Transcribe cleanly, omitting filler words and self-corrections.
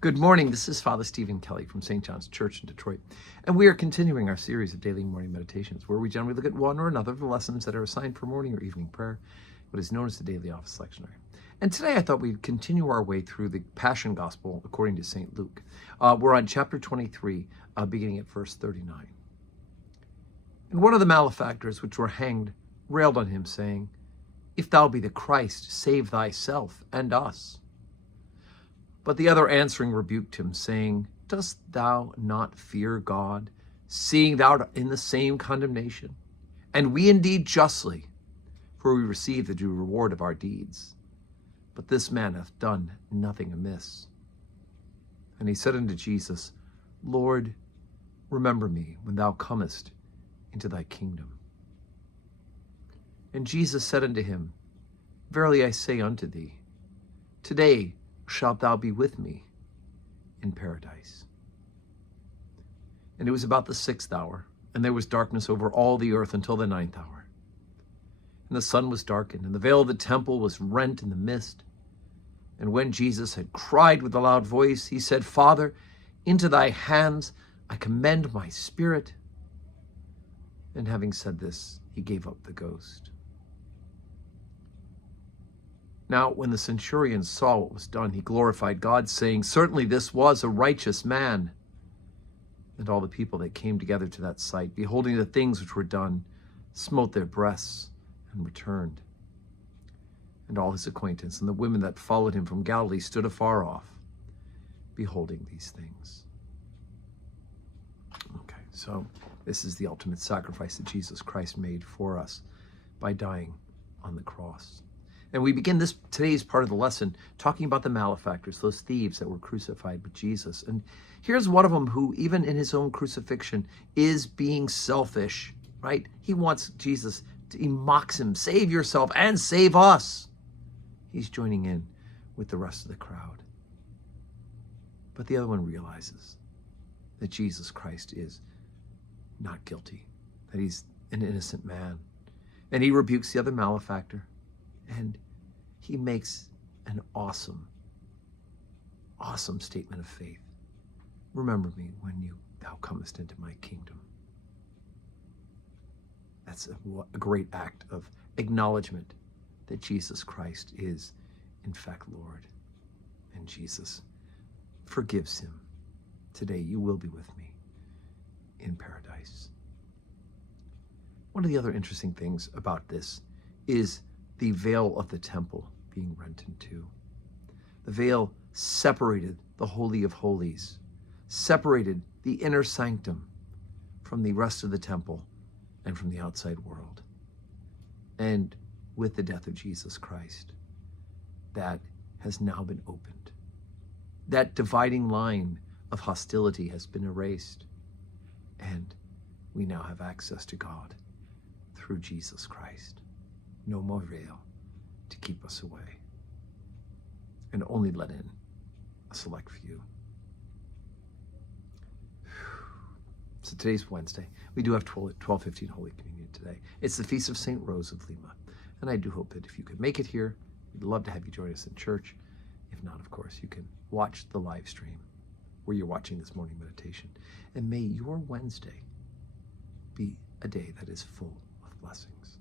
Good morning. This is Father Stephen Kelly from St. John's Church in Detroit, and we are continuing our series of daily morning meditations where we generally look at one or another of the lessons that are assigned for morning or evening prayer, what is known as the Daily Office Lectionary. And today I thought we'd continue our way through the Passion Gospel according to St. Luke. We're on chapter 23, beginning at verse 39. And one of the malefactors which were hanged railed on him, saying, "If thou be the Christ, save thyself and us." But the other answering rebuked him, saying, "Dost thou not fear God, seeing thou art in the same condemnation? And we indeed justly, for we receive the due reward of our deeds. But this man hath done nothing amiss." And he said unto Jesus, "Lord, remember me when thou comest into thy kingdom." And Jesus said unto him, "Verily I say unto thee, today shalt thou be with me in paradise." And it was about the 6th hour, and there was darkness over all the earth until the 9th hour. And the sun was darkened, and the veil of the temple was rent in the midst. And when Jesus had cried with a loud voice, he said, "Father, into thy hands I commend my spirit." And having said this, he gave up the ghost. Now, when the centurion saw what was done, he glorified God, saying, "Certainly this was a righteous man." And all the people that came together to that sight, beholding the things which were done, smote their breasts and returned. And all his acquaintance and the women that followed him from Galilee stood afar off, beholding these things. Okay, so this is the ultimate sacrifice that Jesus Christ made for us by dying on the cross. And we begin today's part of the lesson talking about the malefactors, those thieves that were crucified with Jesus. And here's one of them who, even in his own crucifixion, is being selfish, right? He wants Jesus, he mocks him, "Save yourself and save us." He's joining in with the rest of the crowd. But the other one realizes that Jesus Christ is not guilty, that he's an innocent man. And he rebukes the other malefactor. And he makes an awesome statement of faith. "Remember me when thou comest into my kingdom." That's a great act of acknowledgement that Jesus Christ is, in fact, Lord. And Jesus forgives him. "Today you will be with me in paradise." One of the other interesting things about this is the veil of the temple being rent in two. The veil separated the Holy of Holies, separated the inner sanctum from the rest of the temple and from the outside world. And with the death of Jesus Christ, that has now been opened. That dividing line of hostility has been erased, and we now have access to God through Jesus Christ. No more veil to keep us away, and only let in a select few. So today's Wednesday. We do have 12:15 Holy Communion today. It's the Feast of St. Rose of Lima, and I do hope that if you could make it here, we'd love to have you join us in church. If not, of course, you can watch the live stream where you're watching this morning meditation. And may your Wednesday be a day that is full of blessings.